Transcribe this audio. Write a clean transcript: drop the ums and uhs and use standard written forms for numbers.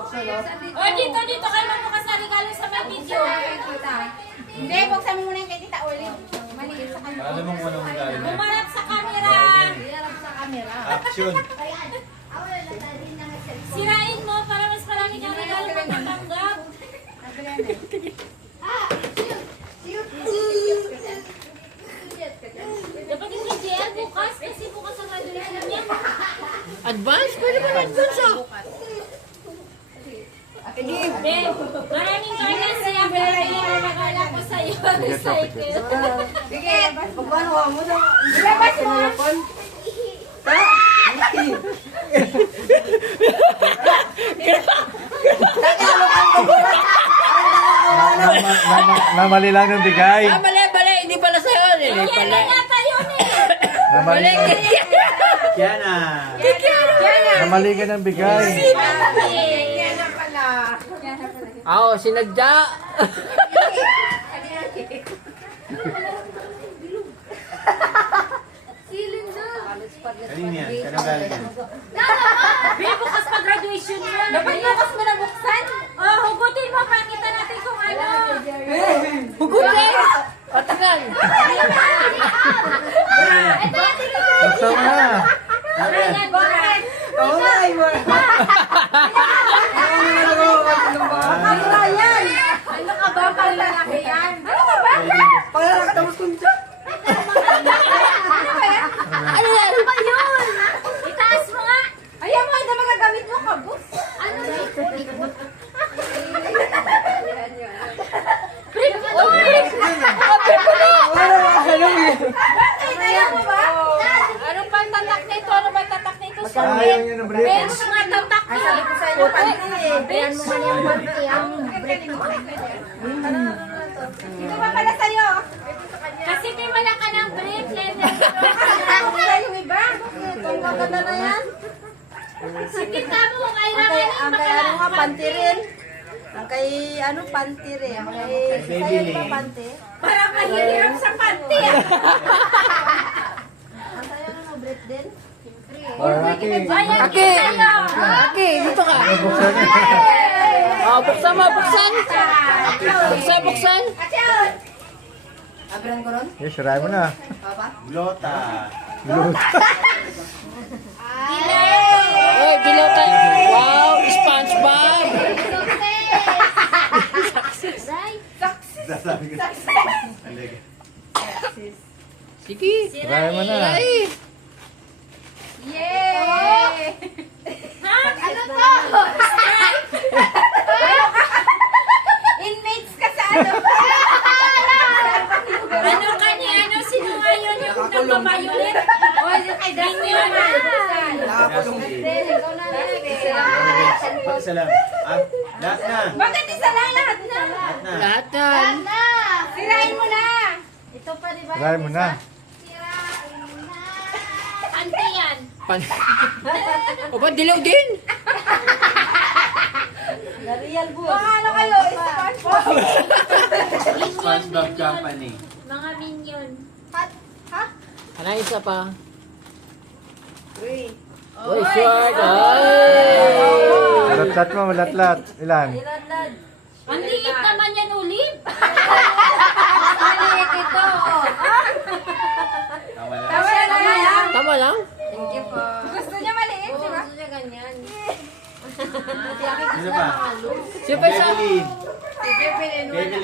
O, dito kayo magbukas na regalo sa may video. Hindi, buksan mo muna yung kay Tita Olive. Maliit sa kanya. Alam mo kung anong regalo niya. Umarap sa camera. Action. Sirain mo para mas marami kang regalo pang matanggap. Dapat hindi JL bukas kasi bukas ang graduation niya. Advance? Pwede ba advance ah? Babe, maraming karnas siya. Pero regalo ko sa'yo. Recycle. Sige, pagpano mo na. Ilabas mo. Namali lang ng bigay. Ah, mali. Hindi pala sa'yo. Hindi Yan pala. na yata yun eh. Namali ka. Kiana. Namali ka ng bigay. Yan na pala. Oo, sinadya. Kanina yan. Kanang galing yan. Babe, bukas pa graduation mo. Dapat bukas mo na buksan. Oh, hugutin mo. Pakita natin kung ano. Hugutin! Atakan! Buksan mo na. Ayan, bakit? Oo nga, Iwan. Ano yan? Ano ka ba? Palalaki yan. Ano ka ba? Palalaki tapos kunsa. Ano yan? Ano ba yun? Itaas mo nga. Ayan mo, ano magagamit mo ka, boss? Ano yun? Kaya mo ba? Ano pa ang tatak nito? Ano ba ang tatak nito? Ayaw niya ng brief. Bench nga tatak Ay, niya. sabi ko sa inyo, panty eh. Bench mo yung panty. Ang break mo. Ito pa pala sa'yo. Kasi may wala ka ng brief. Ako kaya yung iba. Itong maganda na yan. Sikit ka mo. Ang kay ano nga, panty rin. Ang kay ano, panty rin. Ang kay sa'yo pa panty. Parang mahihirap sa panty. Ang sa'yo ano, break din? Aki. Aki! Aki, dito ka. Buksan na. Oh, buksan mo, buksan. Buksan. Abran ko ron? Yes, siray mo na. Papa? Blota. Oy, dilaw tayo. Wow, SpongeBob. Sasabi ko. Talaga. Sige. Siray mo na. Ay. Yay! Ano to? Inmates ka sa ano? Ano ka niya? Ano? Sino nga yun yung nagbabayulit? O, yung kay Daniel. Ikaw na Pati sa lang. Lahat na. Bakit isa lang lahat na? Lahat na. Lahat na. Sirain mo na. Ito pa, di ba? Siray mo na. Ante yan. O ba, dilaw din? Mga ano kayo? SpongeBob. Minion, SpongeBob minion. Company. Mga minion. Ha? Ano isa pa? Uy. Oy, short. Ay. Latlat mo, latlat. Ilan? Ilan? Ang liit naman yan, Ulip. Maliit ito. Tama lang. Tama na yan. Tama lang? Thank you po. Gusto niya maliit, di ba? Gusto niya ganyan. Sino pa? Siyempre sa... Evelyn. Sige, pinino. Evelyn.